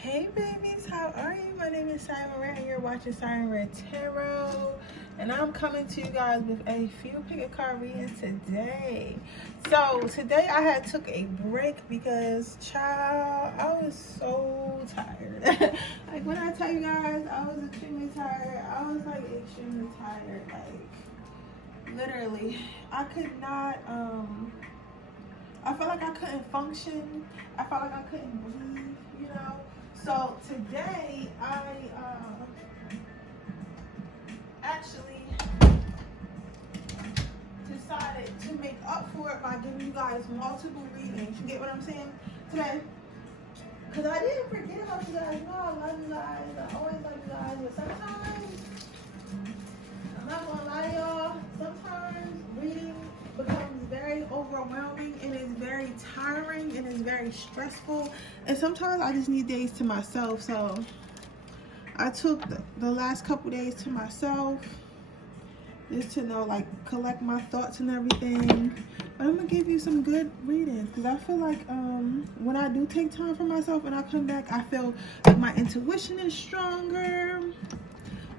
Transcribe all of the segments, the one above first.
Hey babies, how are you? My name is Siren Red and you're watching Siren Red Tarot. And I'm coming to you guys with a few pick a card readings today. So today I had took a break because child, I was so tired. Like when I tell you guys I was extremely tired, I was like extremely tired. Like literally, I could not I felt like I couldn't function. I felt like I couldn't breathe, you know. So today I actually decided to make up for it by giving you guys multiple readings. You get what I'm saying today? Because I didn't forget about you guys. No, I love you guys. I always love you guys. But sometimes, I'm not going to lie to y'all, sometimes reading becomes very overwhelming and it's very tiring and it's very stressful, and sometimes I just need days to myself. So I took the last couple days to myself just to know, like, collect my thoughts and everything. But I'm gonna give you some good readings because I feel like when I do take time for myself and I come back, I feel like my intuition is stronger.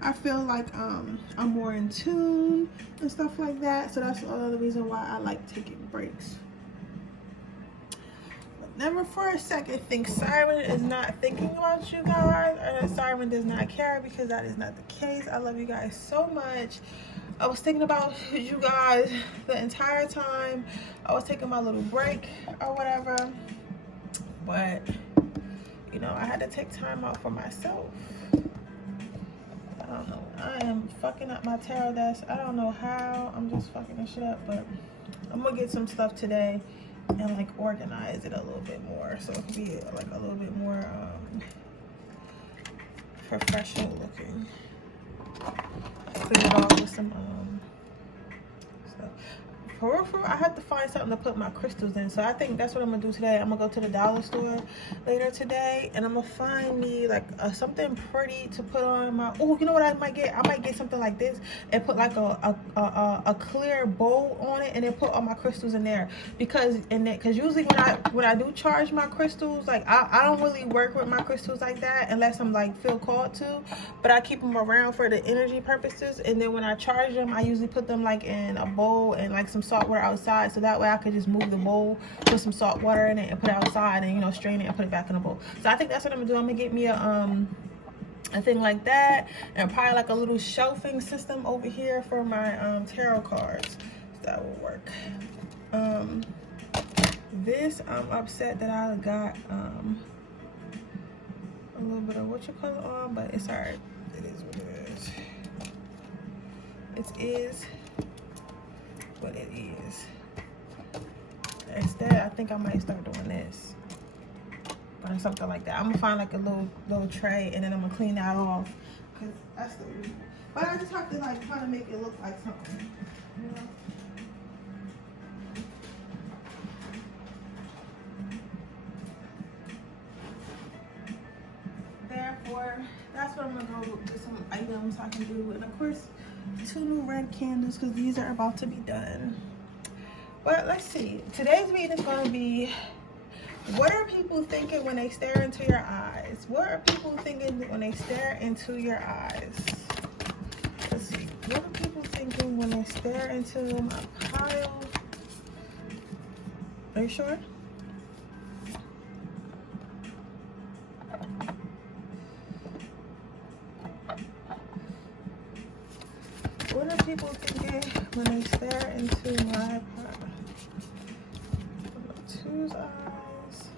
I feel like I'm more in tune and stuff like that. So that's another reason why I like taking breaks. But never for a second think Siren is not thinking about you guys, or that Siren does not care, because that is not the case. I love you guys so much. I was thinking about you guys the entire time I was taking my little break or whatever. But, you know, I had to take time out for myself. I don't know. I am fucking up my tarot desk. I don't know how. I'm just fucking this shit up. But I'm going to get some stuff today and, like, organize it a little bit more. So it can be, like, a little bit more professional looking. Clean it off with some stuff. For real, I had to find something to put my crystals in. So I think that's what I'm gonna do today. I'm gonna go to the dollar store later today and I'm gonna find me like something pretty to put on my, oh, you know what I might get? I might get something like this and put like a clear bowl on it and then put all my crystals in there. Because usually when I do charge my crystals, like I don't really work with my crystals like that unless I'm like feel called to, but I keep them around for the energy purposes. And then when I charge them, I usually put them like in a bowl and like some salt water outside, so that way I could just move the bowl, put some salt water in it and put it outside and, you know, strain it and put it back in the bowl. So I think that's what I'm gonna do. I'm gonna get me a thing like that, and probably like a little shelving system over here for my tarot cards. So that will work. This I'm upset that I got a little bit of what you call it on, but it's alright. It is what it is. It is what it is. Instead, I think I might start doing this, or something like that. I'm gonna find like a little tray and then I'm gonna clean that off, because that's the reason. But I just have to like try to make it look like something, you know. Therefore, that's what I'm gonna go get some items I can do, and of course 2 new red candles because these are about to be done. But let's see, today's reading is going to be, what are people thinking when they stare into your eyes? What are people thinking when they stare into your eyes? Let's see, what are people thinking when they stare into my pile? Are you sure? What are people thinking when they stare into my pile? Two's eyes.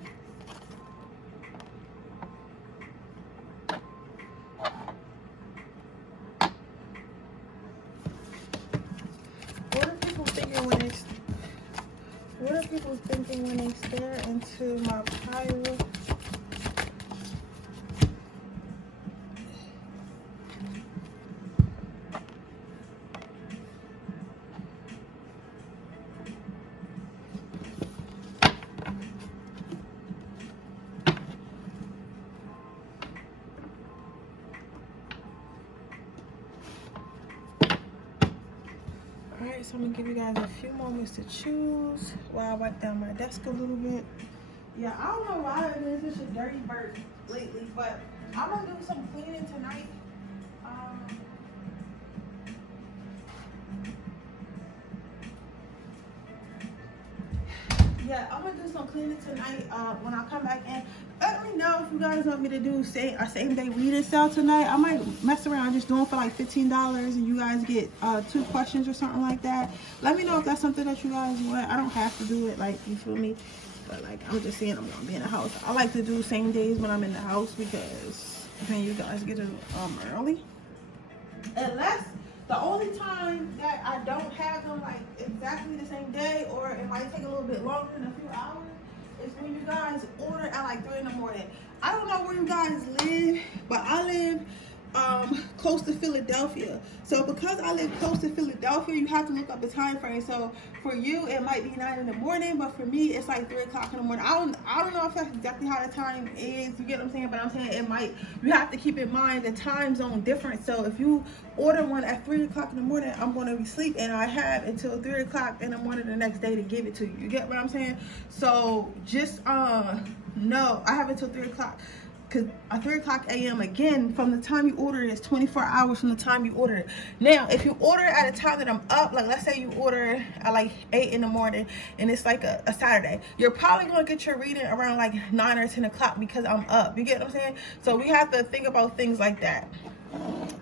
What are people thinking when they stare into my pile? Alright, so I'm gonna give you guys a few moments to choose while I wipe down my desk a little bit. Yeah, I don't know why I've been such a dirty bird lately, but But I'm gonna do some cleaning tonight. Yeah, I'm gonna do some cleaning tonight when I come back in. Let me know if you guys want me to do a same day reading sale tonight. I might mess around just doing for like $15 and you guys get 2 questions or something like that. Let me know if that's something that you guys want. I don't have to do it, like, you feel me? But like, I'm just saying I'm gonna be in the house. I like to do same days when I'm in the house because then you guys get it early. Unless the only time that I don't have them like exactly the same day, or it might take a little bit longer than a few hours, is when you guys order at like 3 in the morning. I don't know where you guys live, but I live close to Philadelphia. So because I live close to Philadelphia, you have to look up the time frame. So for you, it might be 9 in the morning, but for me, it's like 3 o'clock in the morning. I don't know if that's exactly how the time is. You get what I'm saying? But I'm saying it might. You have to keep in mind the time zone difference. So if you order one at 3 o'clock in the morning, I'm going to be asleep, and I have until 3 o'clock in the morning the next day to give it to you. You get what I'm saying? So just no, I have until 3 o'clock. Because at 3 o'clock a.m. again, from the time you order it, is 24 hours from the time you order it. Now, if you order at a time that I'm up, like let's say you order at like 8 in the morning and it's like a Saturday, you're probably going to get your reading around like 9 or 10 o'clock because I'm up. You get what I'm saying? So we have to think about things like that.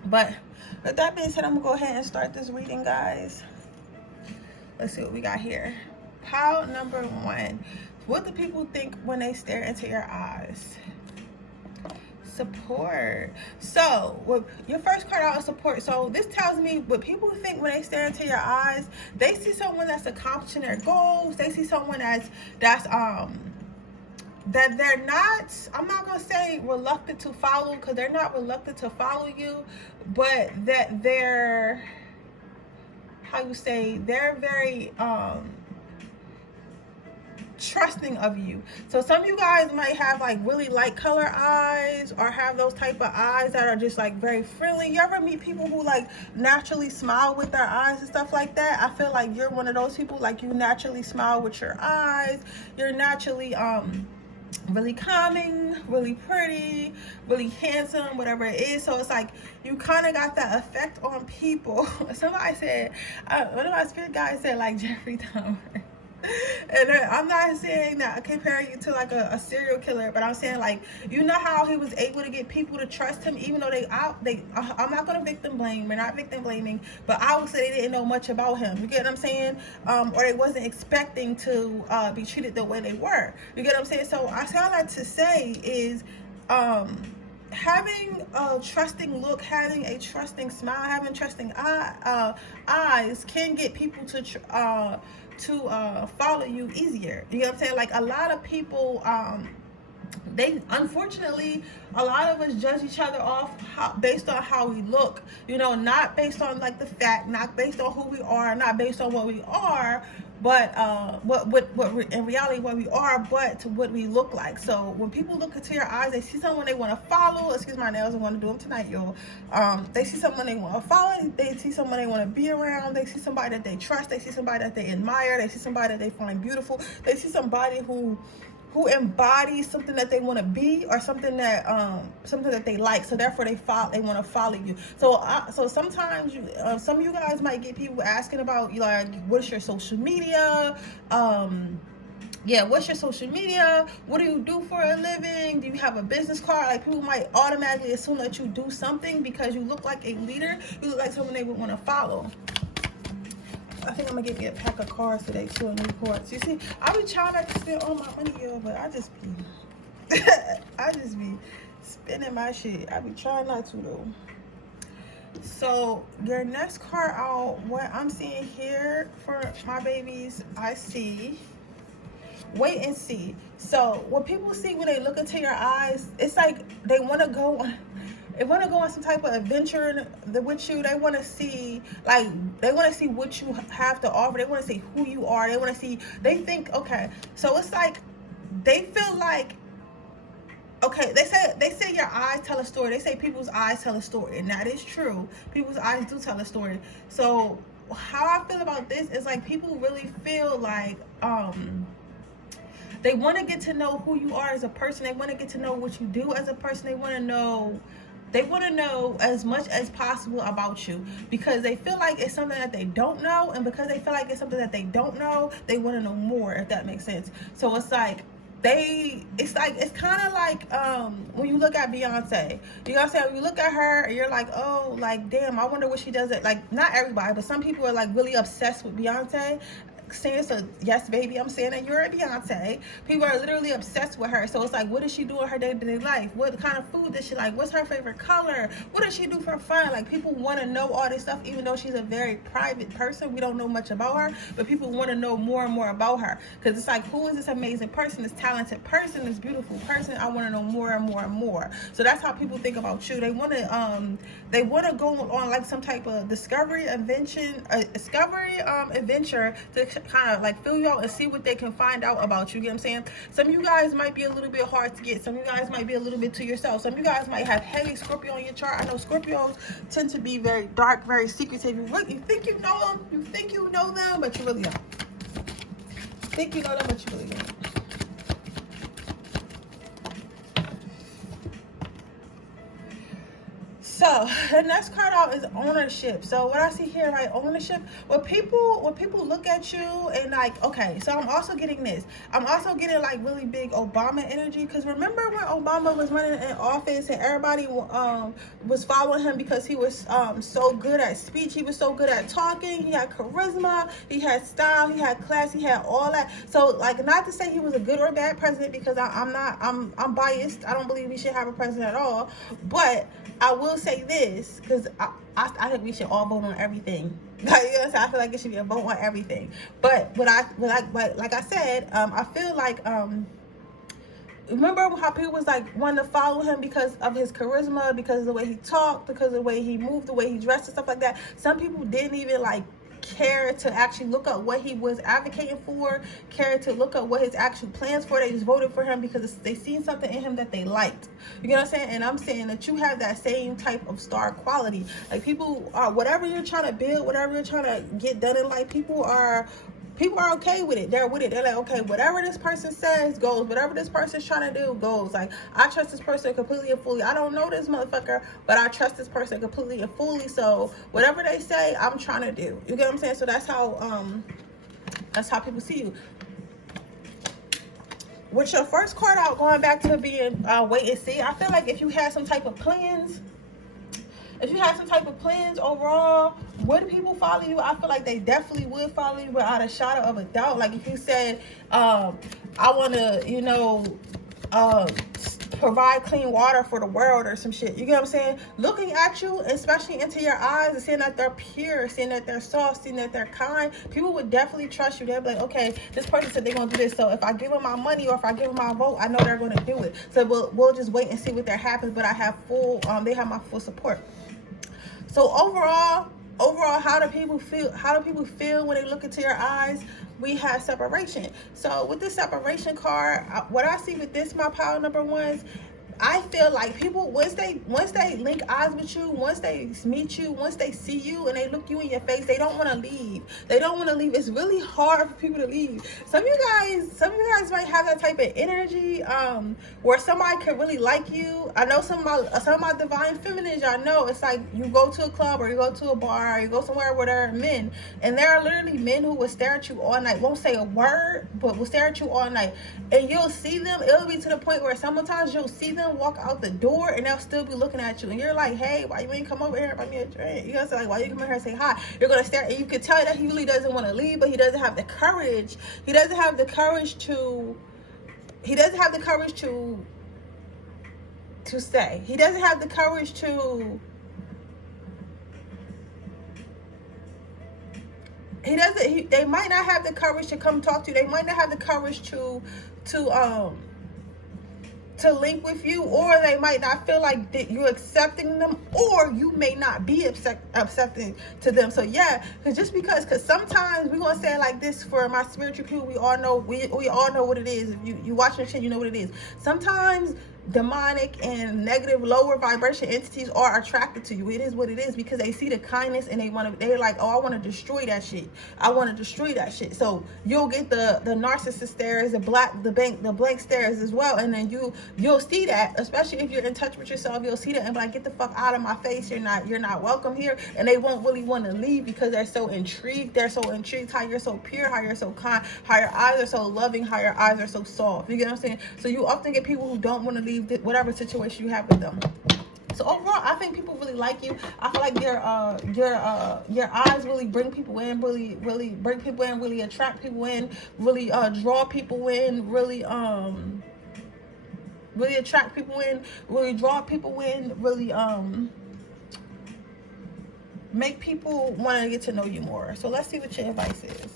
But with that being said, I'm going to go ahead and start this reading, guys. Let's see what we got here. Pile number 1. What do people think when they stare into your eyes? Support. So with your first card out is support. So this tells me what people think when they stare into your eyes. They see someone that's accomplishing their goals. They see someone that's that they're not, I'm not gonna say reluctant to follow, because they're not reluctant to follow you, but that they're, how you say, they're very trusting of you. So some of you guys might have like really light color eyes, or have those type of eyes that are just like very friendly. You ever meet people who like naturally smile with their eyes and stuff like that? I feel like you're one of those people. Like, you naturally smile with your eyes. You're naturally really calming, really pretty, really handsome, whatever it is. So it's like you kind of got that effect on people. Somebody said, one of my spirit guys said like Jeffrey Dahmer. And I'm not saying that comparing you to like a serial killer, but I'm saying, like, you know how he was able to get people to trust him, even though I'm not going to victim blame. We're not victim blaming, but I would say they didn't know much about him. You get what I'm saying? Or they wasn't expecting to be treated the way they were. You get what I'm saying? So I say all that to say is, having a trusting look, having a trusting smile, having trusting eyes can get people to follow you easier. You know what I'm saying? Like, a lot of people, they, unfortunately, a lot of us judge each other off based on how we look, you know, not based on like the fact, not based on who we are, not based on what we are, but what in reality what we are, but to what we look like. So when people look into your eyes, they see someone they want to follow. Excuse my nails, I'm going to do them tonight, y'all. They see someone they want to follow. They see someone they want to be around. They see somebody that they trust. They see somebody that they admire. They see somebody that they find beautiful. They see somebody who embodies something that they want to be, or something that they like. So therefore they want to follow you. So sometimes some of you guys might get people asking about, like, what's your social media? What's your social media? What do you do for a living? Do you have a business card? Like, people might automatically assume that you do something because you look like a leader. You look like someone they would want to follow. I think I'm gonna get me a pack of cards today too, and new cards. You see, I be trying not to spend all my money, yo, but I just be spending my shit. I be trying not to though. So your next card out, what I'm seeing here for my babies, I see wait and see. So what people see when they look into your eyes, it's like they want to go on some type of adventure with you. They want to see, like, they want to see what you have to offer. They want to see who you are. They think, okay, so it's like they feel like, okay, they say your eyes tell a story. They say people's eyes tell a story, and that is true. People's eyes do tell a story. So how I feel about this is like people really feel like They want to get to know who you are as a person. They want to get to know what you do as a person. They want to know as much as possible about you, because they feel like it's something that they don't know, and because they feel like it's something that they don't know, they want to know more, if that makes sense. So it's like it's kind of like when you look at Beyonce, you know what I'm saying? When you look at her, you're like, oh, like, damn, I wonder what she does. It like, not everybody, but some people are like really obsessed with Beyonce. Saying, so yes, baby, I'm saying that you're a Beyonce. People are literally obsessed with her. So it's like, what does she do in her day-to-day life? What kind of food does she like? What's her favorite color? What does she do for fun? Like, people want to know all this stuff, even though she's a very private person. We don't know much about her, but people want to know more and more about her, because it's like, who is this amazing person, this talented person, this beautiful person? I want to know more and more and more. So that's how people think about you. They want to go on like some type of discovery adventure to kind of like fill you out and see what they can find out about you. You get what I'm saying? Some of you guys might be a little bit hard to get. Some of you guys might be a little bit to yourself. Some of you guys might have heavy Scorpio on your chart. I know Scorpios tend to be very dark, very secretive. You think you know them, but you really don't. Think you know them, but you really don't. So the next card out is ownership. So what I see here, right, ownership. When people look at you and like, okay, so I'm also getting this. I'm also getting like really big Obama energy, because remember when Obama was running in office and everybody was following him because he was so good at speech, he was so good at talking, he had charisma, he had style, he had class, he had all that. So like, not to say he was a good or bad president, because I'm biased. I don't believe we should have a president at all, but I will say this, because I think we should all vote on everything. Like, you know what I'm saying? I feel like it should be a vote on everything. But like I said, I feel like remember how people was like wanting to follow him because of his charisma, because of the way he talked, because of the way he moved, the way he dressed and stuff like that. Some people didn't even like care to actually look up what he was advocating for, care to look up what his actual plans for. They just voted for him because they seen something in him that they liked. You know what I'm saying? And I'm saying that you have that same type of star quality. Like, people are, whatever you're trying to build, whatever you're trying to get done in life, people are okay with it. They're with it. They're like, okay, whatever this person says goes. Whatever this person's trying to do goes. Like, I trust this person completely and fully. I don't know this motherfucker, but I trust this person completely and fully. So whatever they say, I'm trying to do. You get what I'm saying? So that's how people see you. With your first card out, going back to being wait and see, I feel like if you had some type of plans, overall, would people follow you? I feel like they definitely would follow you without a shadow of a doubt. Like, if you said, I want to, provide clean water for the world or some shit, you get what I'm saying? Looking at you, especially into your eyes, and seeing that they're pure, seeing that they're soft, seeing that they're kind, people would definitely trust you. They'll be like, okay, this person said they're gonna do this, so if I give them my money or if I give them my vote, I know they're gonna do it. So we'll just wait and see what that happens. But I have they have my full support. So overall, how do people feel when they look into your eyes? We have separation. So with this separation card, what I see with this, my pile number ones, I feel like people, once they link eyes with you, once they meet you, once they see you and they look you in your face, they don't want to leave. It's really hard for people to leave. Some of you guys might have that type of energy where somebody could really like you. I know some of my divine feminines, y'all know, it's like you go to a club or you go to a bar or you go somewhere where there are men, and there are literally men who will stare at you all night, won't say a word, but will stare at you all night. And you'll see them, it'll be to the point where sometimes you'll see them walk out the door and they'll still be looking at you, and you're like, hey, why you ain't come over here and buy me a drink? You guys are like, why you come over here and say hi? You're gonna stare, and you can tell that he really doesn't want to leave, but he doesn't have the courage. He doesn't have the courage to stay. He doesn't have the courage to they might not have the courage to come talk to you. They might not have the courage to link with you, or they might not feel like that you're accepting them, or you may not be accepting to them. So yeah, because sometimes we're gonna say it like this for my spiritual people, we all know what it is. If you watch your shit, you know what it is. Sometimes demonic and negative lower vibration entities are attracted to you. It is what it is, because they see the kindness and they're like, oh, I want to destroy that shit. I want to destroy that shit. So you'll get the narcissist stares, the blank stares as well, and then you'll see that, especially if you're in touch with yourself, you'll see that and be like, get the fuck out of my face. You're not welcome here. And they won't really want to leave because they're so intrigued. They're so intrigued how you're so pure, how you're so kind, how your eyes are so loving, how your eyes are so soft. You get what I'm saying? So you often get people who don't want to leave whatever situation you have with them. So overall, I think people really like you. I feel like your eyes really bring people in, really bring people in, really attract people in, really draw people in, really attract people in, really draw people in, really make people want to get to know you more. So let's see what your advice is.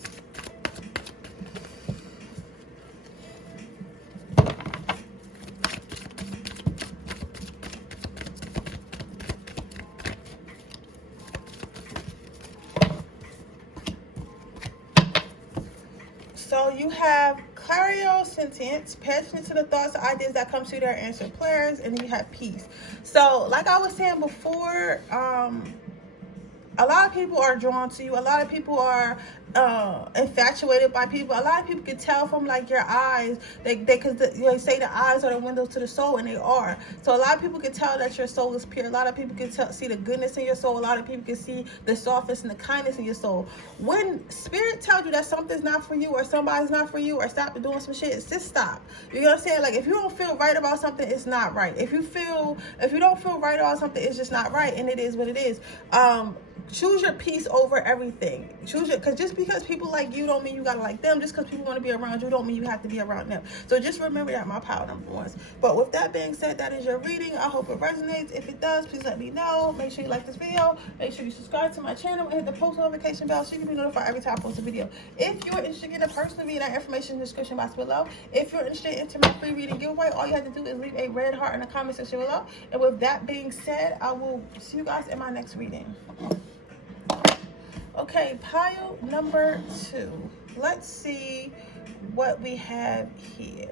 So you have clariosentience, pay attention to the thoughts, the ideas that come to their answered prayers, and then you have peace. So like I was saying before, a lot of people are drawn to you. A lot of people are infatuated by people. A lot of people can tell from like your eyes. They say the eyes are the windows to the soul, and they are. So a lot of people can tell that your soul is pure. A lot of people can see the goodness in your soul. A lot of people can see the softness and the kindness in your soul. When spirit tells you that something's not for you, or somebody's not for you, or stop doing some shit, it's just stop. You know what I'm saying? Like, if you don't feel right about something, it's not right. If you don't feel right about something, it's just not right, and it is what it is. Choose your peace over everything. Because just because people like you don't mean you gotta like them. Just because people want to be around you don't mean you have to be around them. So just remember that, my power number ones. But with that being said, that is your reading. I hope it resonates. If it does, please let me know. Make sure you like this video. Make sure you subscribe to my channel and hit the post notification bell so you can be notified every time I post a video. If you're interested in a personal reading, that information in the description box below. If you're interested in my free reading giveaway, all you have to do is leave a red heart in the comment section below. And with that being said, I will see you guys in my next reading. Okay, pile number 2. Let's see what we have here.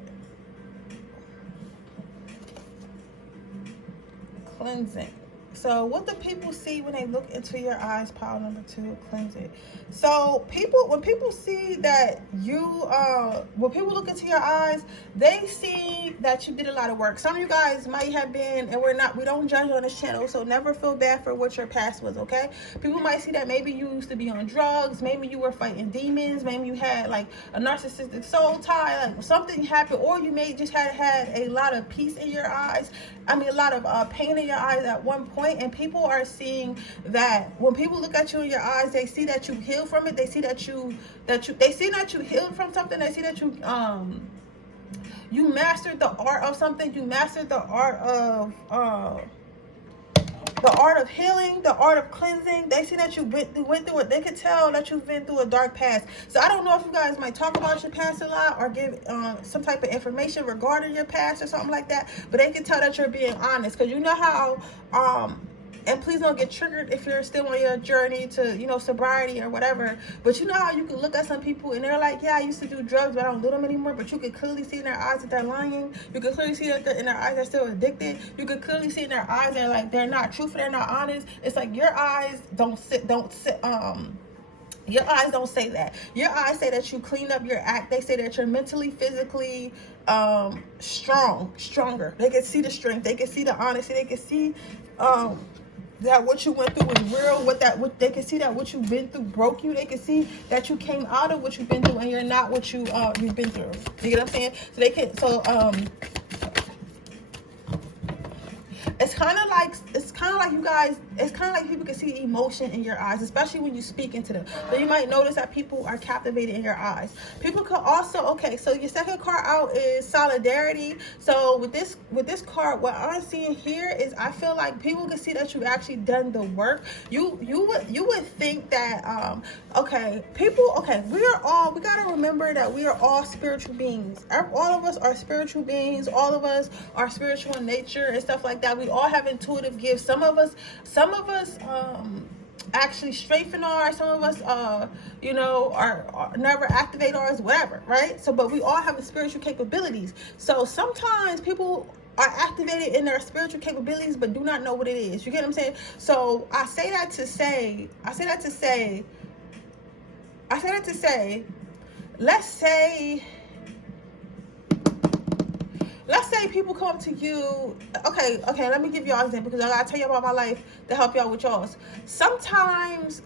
Cleansing. So what do people see when they look into your eyes? Pile number 2, cleansing. So when people see that when people look into your eyes, they see that you did a lot of work. Some of you guys might have been, and we don't judge on this channel, so never feel bad for what your past was, okay? People might see that maybe you used to be on drugs, maybe you were fighting demons, maybe you had like a narcissistic soul tie, like something happened, or you may just had a lot of peace in your eyes. I mean, a lot of pain in your eyes at one point, and people are seeing that when people look at you in your eyes, they see that you healed from it. They see that you healed from something. They see that you mastered the art of something. You mastered the art of healing, the art of cleansing. They see that you went through it. They could tell that you've been through a dark past. So I don't know if you guys might talk about your past a lot or give some type of information regarding your past or something like that, but they can tell that you're being honest, because you know how and please don't get triggered if you're still on your journey to, you know, sobriety or whatever. But you know how you can look at some people and they're like, yeah, I used to do drugs, but I don't do them anymore. But you can clearly see in their eyes that they're lying. You can clearly see that in their eyes they're still addicted. You can clearly see in their eyes they're not truthful, they're not honest. It's like your eyes don't your eyes don't say that. Your eyes say that you clean up your act. They say that you're mentally, physically stronger. They can see the strength. They can see the honesty. They can see that what you went through was real. They can see that what you've been through broke you. They can see that you came out of what you've been through and you're not what you've been through. You get what I'm saying? So they can. It's kind of like you guys. It's kind of like people can see emotion in your eyes, especially when you speak into them. So you might notice that people are captivated in your eyes. People could also, okay, so your second card out is solidarity. So with this card, what I'm seeing here is I feel like people can see that you've actually done the work. You would think that we gotta remember that we are all spiritual beings. All of us are spiritual beings. All of us are spiritual in nature and stuff like that. We all have intuitive gifts. Some of us actually strengthen ours. Some of us are never activate ours, whatever, right? So but we all have the spiritual capabilities. So sometimes people are activated in their spiritual capabilities but do not know what it is. You get what I'm saying? So I say that to say, let's say people come to you. Okay, let me give y'all an example, because I gotta tell you about my life to help y'all with y'all's. Sometimes,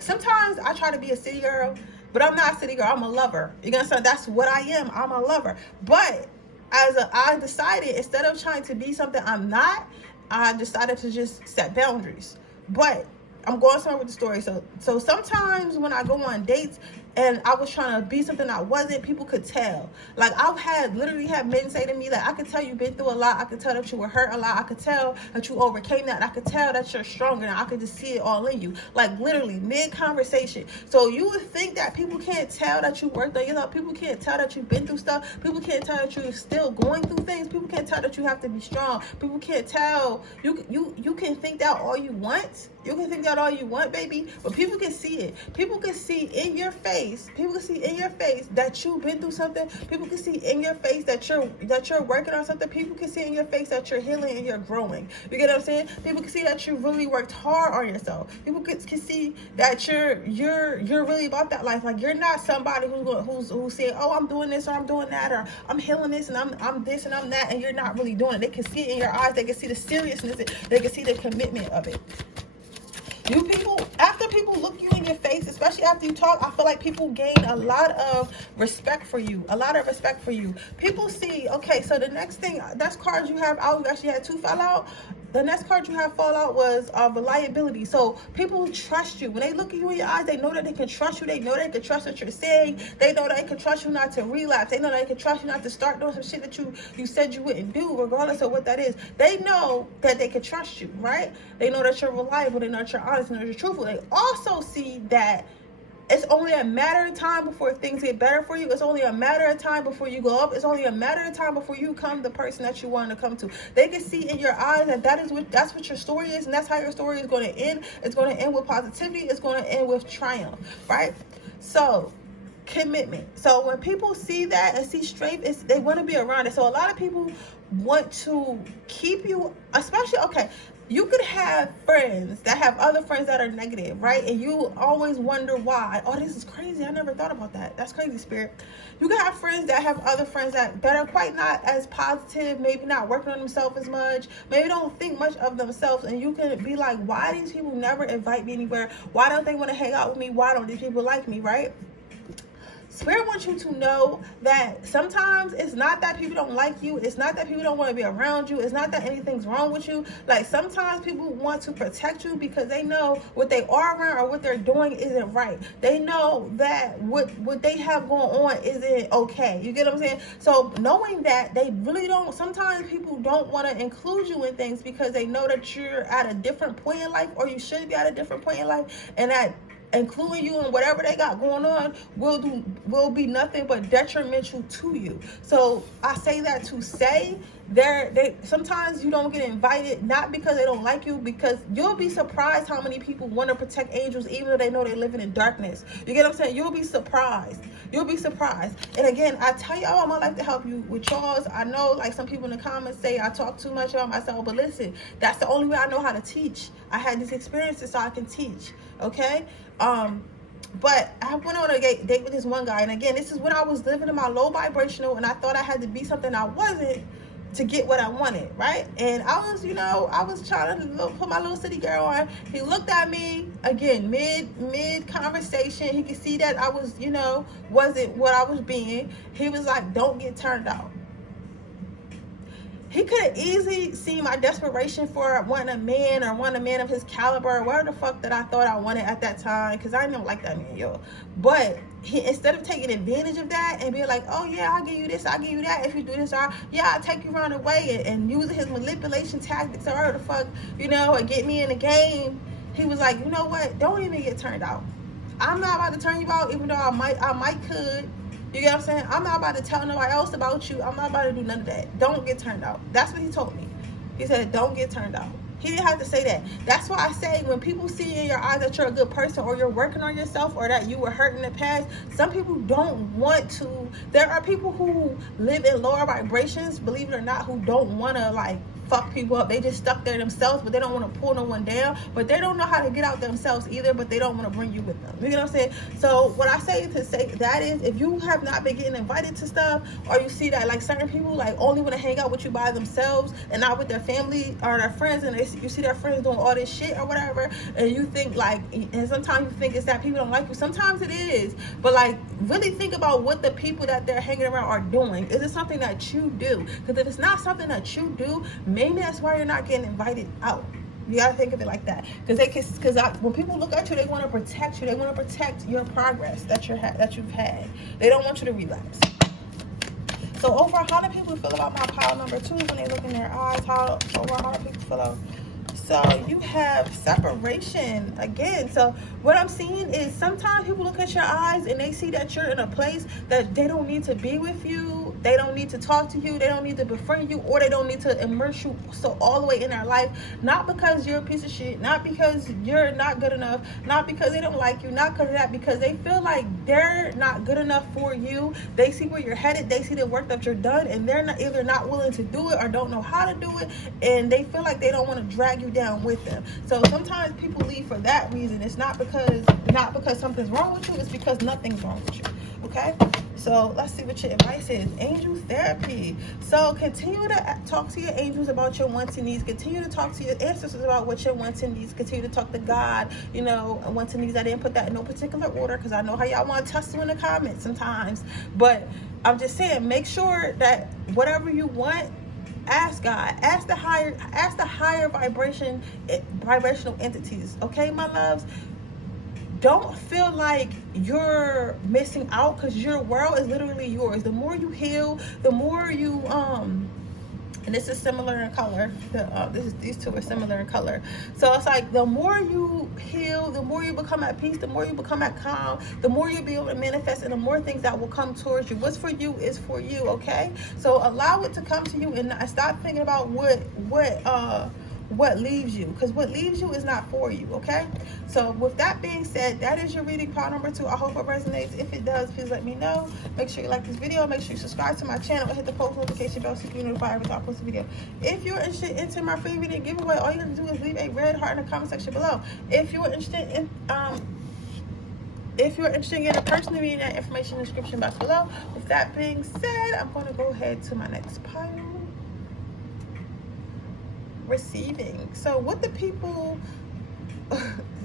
sometimes I try to be a city girl, but I'm not a city girl. I'm a lover. You gonna say that's what I am. I'm a lover. But I decided, instead of trying to be something I'm not, I decided to just set boundaries. But I'm going somewhere with the story. So sometimes when I go on dates and I was trying to be something I wasn't, people could tell. Like, I've literally had men say to me, like, I could tell you've been through a lot. I could tell that you were hurt a lot. I could tell that you overcame that. And I could tell that you're stronger. And I could just see it all in you. Like, literally, mid-conversation. So you would think that people can't tell that you worked on yourself. People can't tell that you've been through stuff. People can't tell that you're still going through things. People can't tell that you have to be strong. People can't tell. You can think that all you want. You can think that all you want, baby, but people can see it. People can see in your face. People can see in your face that you've been through something. People can see in your face that you're working on something. People can see in your face that you're healing and you're growing. You get what I'm saying? People can see that you really worked hard on yourself. People can see that you're really about that life. Like, you're not somebody who's saying, oh, I'm doing this or I'm doing that, or I'm healing this and I'm this and I'm that, and you're not really doing it. They can see it in your eyes. They can see the seriousness. They can see the commitment of it. You people, after people look you in your face, especially after you talk, I feel like people gain a lot of respect for you. People see, okay, so the next thing, that's cards you have out. You actually had 2 fall out. The next card you have fall out was reliability. So people trust you. When they look at you in your eyes, they know that they can trust you. They know they can trust what you're saying. They know that they can trust you not to relapse. They know that they can trust you not to start doing some shit that you said you wouldn't do, regardless of what that is. They know that they can trust you, right? They know that you're reliable. They know that you're honest. They know that you're truthful. They also see that it's only a matter of time before things get better for you. It's only a matter of time before you go up. It's only a matter of time before you become the person that you want to come to. They can see in your eyes that that's what your story is, and that's how your story is going to end. It's going to end with positivity. It's going to end with triumph, right? So, commitment. So when people see that and see strength, they want to be around it. So a lot of people want to keep you, especially, you could have friends that have other friends that are negative, right? And you always wonder why. Oh, this is crazy. I never thought about that. That's crazy, Spirit. You can have friends that have other friends that are quite not as positive, maybe not working on themselves as much, maybe don't think much of themselves. And you can be like, why these people never invite me anywhere? Why don't they want to hang out with me? Why don't these people like me, right? Spirit wants you to know that sometimes it's not that people don't like you. It's not that people don't want to be around you. It's not that anything's wrong with you. Like, sometimes people want to protect you because they know what they are around or what they're doing isn't right. They know that what they have going on isn't okay. You get what I'm saying? So knowing that, they really don't, sometimes people don't want to include you in things because they know that you're at a different point in life, or you should be at a different point in life, and that including you in whatever they got going on will be nothing but detrimental to you. So I say that to say they sometimes you don't get invited, not because they don't like you, because you'll be surprised how many people want to protect angels even though they know they're living in darkness. You get what I'm saying? You'll be surprised. And again, I tell y'all, I'm gonna like to help you with yours. I know, like, some people in the comments say I talk too much about myself, but listen, that's the only way I know how to teach. I had these experiences so I can teach, okay? But I went on a date with this one guy, and again, this is when I was living in my low vibrational, and I thought I had to be something I wasn't to get what I wanted, right? And I was trying to put my little city girl on. He looked at me, again, mid conversation. He could see that I was, wasn't what I was being. He was like, don't get turned out. He could have easily seen my desperation for wanting a man of his caliber, or whatever the fuck that I thought I wanted at that time, because I didn't like that man, yo. But he, instead of taking advantage of that and being like, oh yeah, I'll give you this, I'll give you that if you do this, or yeah, I'll take you around the way, and using his manipulation tactics, or whatever the fuck, and get me in the game, he was like, you know what, don't even get turned out. I'm not about to turn you out, even though I might could. You get what I'm saying? I'm not about to tell nobody else about you. I'm not about to do none of that. Don't get turned out. That's what he told me. He said, don't get turned out. He didn't have to say that. That's why I say when people see in your eyes that you're a good person, or you're working on yourself, or that you were hurt in the past, some people don't want to. There are people who live in lower vibrations, believe it or not, who don't want to like fuck people up. They just stuck there themselves, but they don't want to pull no one down. But they don't know how to get out themselves either, but they don't want to bring you with them. You know what I'm saying? So what I say to say that is, if you have not been getting invited to stuff, or you see that like certain people like only want to hang out with you by themselves and not with their family or their friends, and you see their friends doing all this shit or whatever, and you think like, and sometimes you think it's that people don't like you. Sometimes it is, but like really think about what the people that they're hanging around are doing. Is it something that you do? Because if it's not something that you do, maybe that's why you're not getting invited out. You gotta think of it like that, because when people look at you, they want to protect you. They want to protect your progress that you've had. They don't want you to relapse. So overall, how do people feel about my pile number 2 when they look in their eyes? How do people feel about? So you have separation again. So what I'm seeing is sometimes people look at your eyes and they see that you're in a place that they don't need to be with you. They don't need to talk to you. They don't need to befriend you, or they don't need to immerse you so all the way in their life. Not because you're a piece of shit, not because you're not good enough, not because they don't like you, not because of that, because they feel like they're not good enough for you. They see where you're headed. They see the work that you're done, and they're either not willing to do it or don't know how to do it, and they feel like they don't want to drag you down with them. So sometimes people leave for that reason. It's not because something's wrong with you. It's because nothing's wrong with you. Okay, so let's see what your advice is. Angel therapy. So continue to talk to your angels about your wants and needs. Continue to talk to your ancestors about what your wants and needs. Continue to talk to God, you know, wants and needs. I didn't put that in no particular order because I know how y'all want to tussle in the comments sometimes, but I'm just saying, make sure that whatever you want, ask God, ask the higher vibrational entities. Okay, my loves, don't feel like you're missing out, because your world is literally yours. The more you heal, the more you and this is similar in color. These two are similar in color. So it's like the more you heal, the more you become at peace, the more you become at calm, the more you'll be able to manifest, and the more things that will come towards you. What's for you is for you, okay? So allow it to come to you, and stop thinking about what leaves you, because what leaves you is not for you. Okay, so with that being said, that is your reading pile number 2. I hope it resonates. If it does, please let me know. Make sure you like this video, make sure you subscribe to my channel, and hit the post notification bell so you can be notified every time I post a video. If you're interested in entering my free reading giveaway, all you have to do is leave a red heart in the comment section below. If you're interested in getting a personal reading, that information in the description box below. With that being said, I'm going to go ahead to my next pile. Receiving. So what do people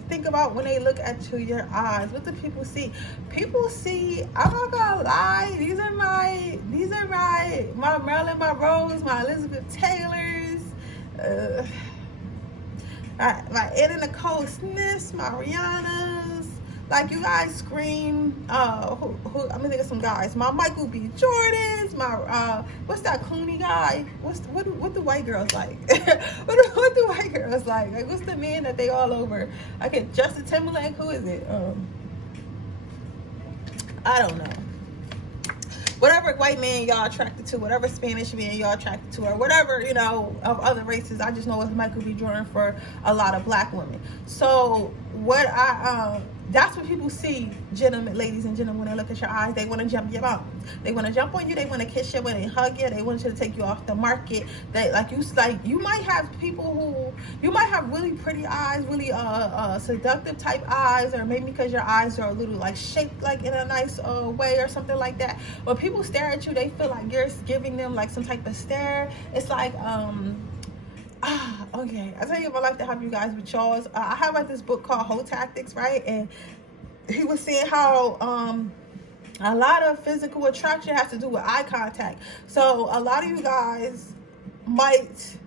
think about when they look at your eyes? What do people see? People see, I'm not gonna lie, these are my Marilyn Monroes, my Elizabeth Taylors, my Anna Nicole Smiths, my Rihannas. Like, you guys scream, I'm gonna think of some guys. My Michael B. Jordans, my, what's that Clooney guy? What do white girls like? what do white girls like? Like, what's the man that they all over? Okay, Justin Timberlake, who is it? I don't know. Whatever white man y'all attracted to, whatever Spanish man y'all attracted to, or whatever, you know, of other races. I just know it's Michael B. Jordan for a lot of black women. So what that's what people see, ladies and gentlemen, when they look at your eyes. They want to jump your bum. They want to jump on you. They want to kiss you. When they hug you, they want you to take you off the market. They you might have people you might have really pretty eyes, really seductive type eyes, or maybe because your eyes are a little like shaped like in a nice way or something like that. When people stare at you, they feel like you're giving them like some type of stare. It's like okay, I tell you, I like to have you guys with Charles. I have like this book called Whole Tactics, right? And he was saying how a lot of physical attraction has to do with eye contact. So a lot of you guys might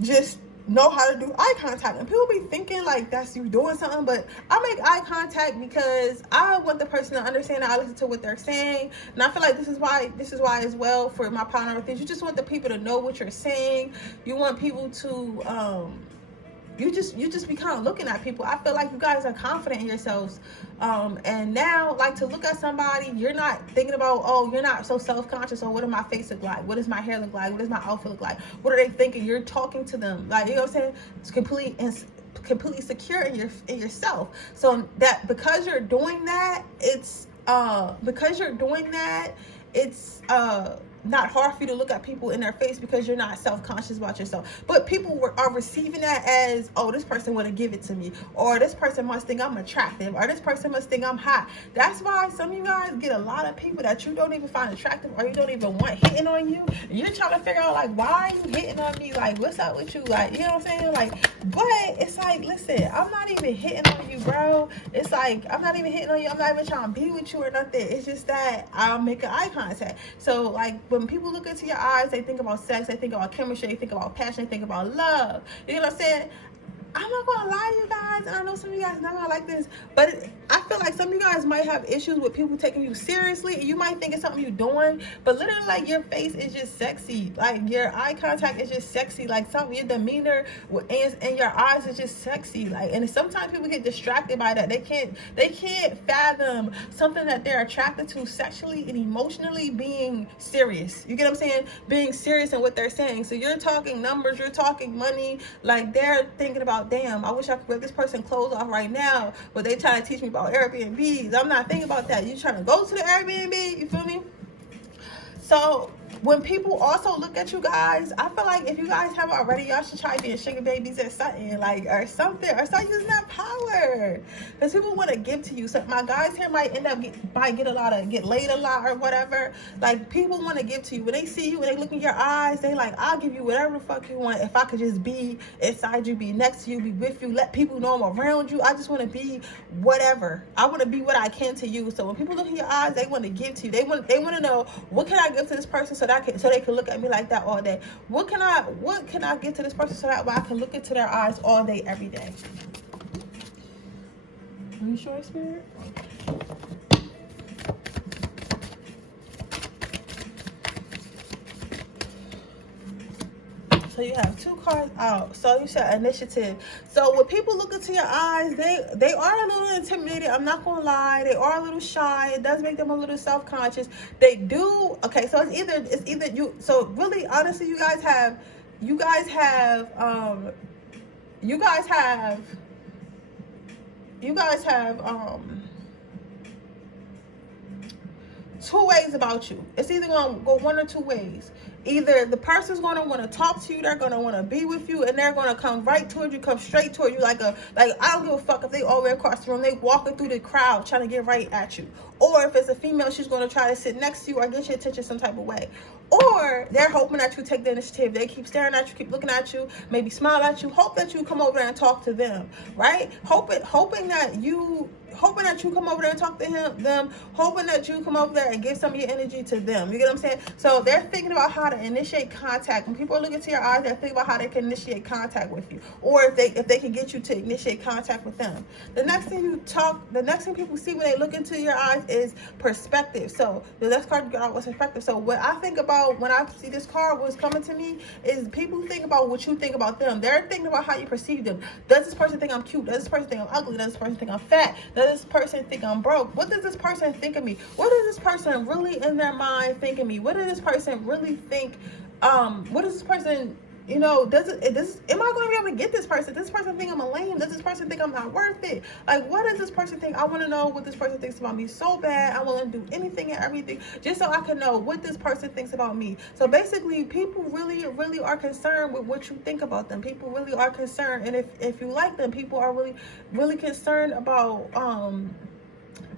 just know how to do eye contact, and people be thinking like that's you doing something, but I make eye contact because I want the person to understand that I listen to what they're saying. And I feel like this is why as well, for my partner with things, you just want the people to know what you're saying. You want people to you just be kind of looking at people. I feel like you guys are confident in yourselves, and now, like, to look at somebody, you're not thinking about, oh, you're not so self-conscious, or what does my face look like, what does my hair look like, what does my outfit look like, what are they thinking? You're talking to them, like, you know what I'm saying? It's completely secure in yourself. So that because you're doing that, it's not hard for you to look at people in their face, because you're not self-conscious about yourself. But people are receiving that as, oh, this person want to give it to me, or this person must think I'm attractive, or this person must think I'm hot. That's why some of you guys get a lot of people that you don't even find attractive, or you don't even want hitting on you. You're trying to figure out, like, why are you hitting on me? Like, what's up with you? Like, you know what I'm saying? Like, but it's like, listen, I'm not even hitting on you, bro. It's like, I'm not even hitting on you. I'm not even trying to be with you or nothing. It's just that I'll make an eye contact. So, like, when people look into your eyes, they think about sex, they think about chemistry, they think about passion, they think about love. You know what I'm saying? I'm not gonna lie to you guys, and I know some of you guys not gonna like this, but I feel like some of you guys might have issues with people taking you seriously. You might think it's something you're doing, but literally, like, your face is just sexy. Like, your eye contact is just sexy. Like, your demeanor and your eyes is just sexy. Like, and sometimes people get distracted by that. They can't fathom something that they're attracted to sexually and emotionally being serious. You get what I'm saying? Being serious in what they're saying. So you're talking numbers, you're talking money. Like, they're thinking about, damn, I wish I could rip this person clothes off right now, but they trying to teach me about Airbnbs. I'm not thinking about that. You trying to go to the Airbnb, you feel me? So when people also look at you guys, I feel like if you guys have already, y'all should try being sugar babies or something, like, or something, or start using that power, because people want to give to you. So my guys here might end up get laid a lot or whatever. Like, people want to give to you. When they see you, when they look in your eyes, they like, I'll give you whatever the fuck you want. If I could just be inside you, be next to you, be with you, let people know I'm around you. I just want to be whatever. I want to be what I can to you. So when people look in your eyes, they want to give to you. They want to know, what can I give to this person so they can look at me like that all day? What can I give to this person so that way I can look into their eyes all day, every day? Are you sure, Spirit? So you have 2 cards out. So you said initiative. So when people look into your eyes, they are a little intimidated. I'm not gonna lie. They are a little shy. It does make them a little self-conscious. They do. Okay, so it's either you. So really, honestly, you guys have 2 ways about you. It's either going to go 1 or 2 ways. Either the person's going to want to talk to you, they're going to want to be with you, and they're going to come right towards you, come straight toward you, like I don't give a fuck if they all the way across the room, they walking through the crowd trying to get right at you. Or if it's a female, she's going to try to sit next to you or get your attention some type of way. Or they're hoping that you take the initiative. They keep staring at you, keep looking at you, maybe smile at you, hope that you come over there and talk to them, right? Hoping that you come over there and talk to them, hoping that you come over there and give some of your energy to them. You get what I'm saying? So they're thinking about how to initiate contact. When people are looking into your eyes, they're thinking about how they can initiate contact with you, or if they can get you to initiate contact with them. The next thing people see when they look into your eyes is perspective. So the next card you got was perspective. So what I think about when I see this card, what's coming to me is people think about what you think about them. They're thinking about how you perceive them. Does this person think I'm cute? Does this person think I'm ugly? Does this person think I'm fat? Does this person think I'm broke? What does this person think of me? What does this person really in their mind think of me? What does this person really think? What does this person, am I going to be able to get this person? Does this person think I'm a lame? Does this person think I'm not worth it? Like, what does this person think? I want to know what this person thinks about me so bad. I want to do anything and everything just so I can know what this person thinks about me. So basically, people really, really are concerned with what you think about them. People really are concerned. And if you like them, people are really, really concerned about,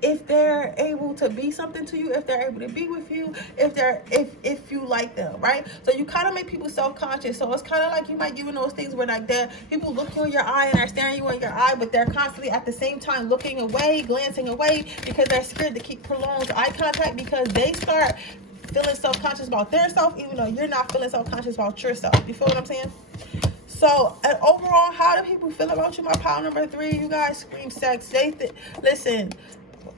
if they're able to be something to you, if they're able to be with you, if you like them, right? So you kind of make people self-conscious. So it's kind of like you might give in those things where like people look you in your eye and are staring you in your eye, but they're constantly at the same time looking away, glancing away, because they're scared to keep prolonged eye contact, because they start feeling self-conscious about their self, even though you're not feeling self-conscious about yourself. You feel what I'm saying? So, and overall, how do people feel about you? My pile number 3, you guys scream sex. Listen,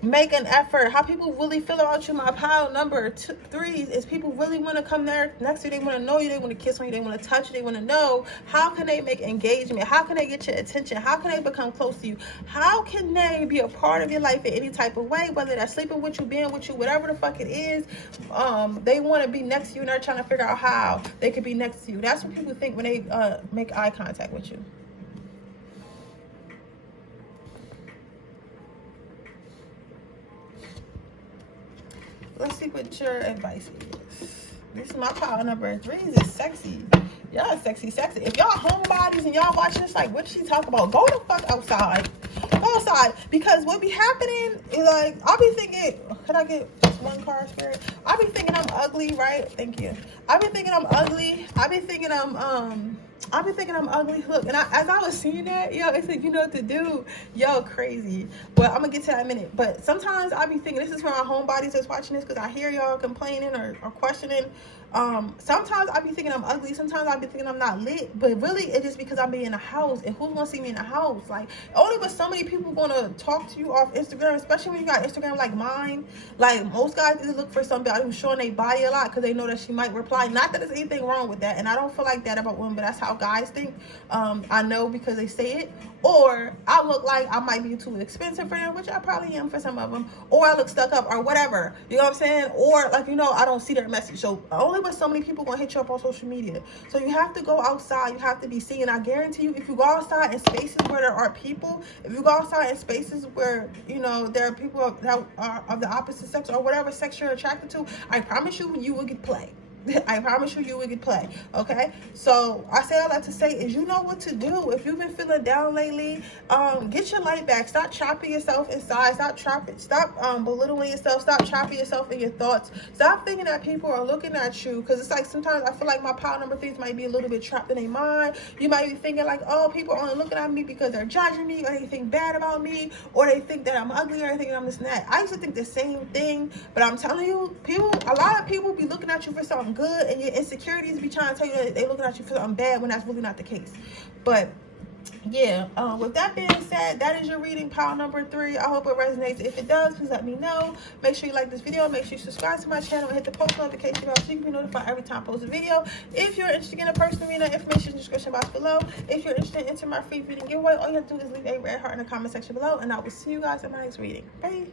make an effort. How people really feel about you. My pile number 3 is people really want to come there next to you. They want to know you. They want to kiss on you. They want to touch you. They want to know how can they make engagement. How can they get your attention? How can they become close to you? How can they be a part of your life in any type of way, whether that's sleeping with you, being with you, whatever the fuck it is. They want to be next to you, and they're trying to figure out how they could be next to you. That's what people think when they make eye contact with you. Let's see what your advice is. This is my pile number 3. Is sexy. Y'all sexy. If y'all homebodies and y'all watching this, like, what she talk about? Go the fuck outside. Go outside. Because what be happening is, like, I'll be thinking, could I get just one card, Spirit? I'll be thinking I'm ugly, right? Thank you. I'll be thinking I'm ugly. I'll be thinking I'm ugly. Look, and as I was seeing that, yo, it's like, you know what to do. Yo, crazy. Well, I'm gonna get to that in a minute. But sometimes I be thinking, this is for my homebodies that's watching this, because I hear y'all complaining or questioning. Sometimes I be thinking I'm ugly. Sometimes I be thinking I'm not lit. But really, it's just because I'm in the house. And who's gonna see me in the house? Like, only but so many people gonna talk to you off Instagram, especially when you got Instagram like mine. Like, most guys just look for somebody who's showing their body a lot because they know that she might reply. Not that there's anything wrong with that, and I don't feel like that about women, but that's how guys think. I know because they say it. Or I look like I might be too expensive for them, which I probably am for some of them. Or I look stuck up or whatever. You know what I'm saying? Or, like, you know, I don't see their message. So only but so many people gonna hit you up on social media. So you have to go outside. You have to be seen. I guarantee you, if you go outside in spaces where there are people, if you go outside in spaces where, you know, there are people that are of the opposite sex or whatever sex you're attracted to, I promise you will get played. I promise you will get play. Okay, so I say all that to say is, you know what to do. If you've been feeling down lately, get your light back. Stop chopping yourself inside. Stop belittling yourself. Stop chopping yourself in your thoughts. Stop thinking that people are looking at you, because it's like sometimes I feel like my pile number 3 might be a little bit trapped in their mind. You might be thinking like, oh, people are only looking at me because they're judging me, or they think bad about me, or they think that I'm ugly, or they think I'm this and that. I used to think the same thing, but I'm telling you, a lot of people be looking at you for something good, and your insecurities be trying to tell you that they looking at you for something bad, when that's really not the case. But yeah, with that being said, that is your reading, pile number 3. I hope it resonates. If it does, please let me know. Make sure you like this video. Make sure you subscribe to my channel and hit the post notification bell so you can be notified every time I post a video. If you're interested in a personal reading, information in the description box below. If you're interested in entering my free reading giveaway, all you have to do is leave a red heart in the comment section below, and I will see you guys in my next reading. Bye.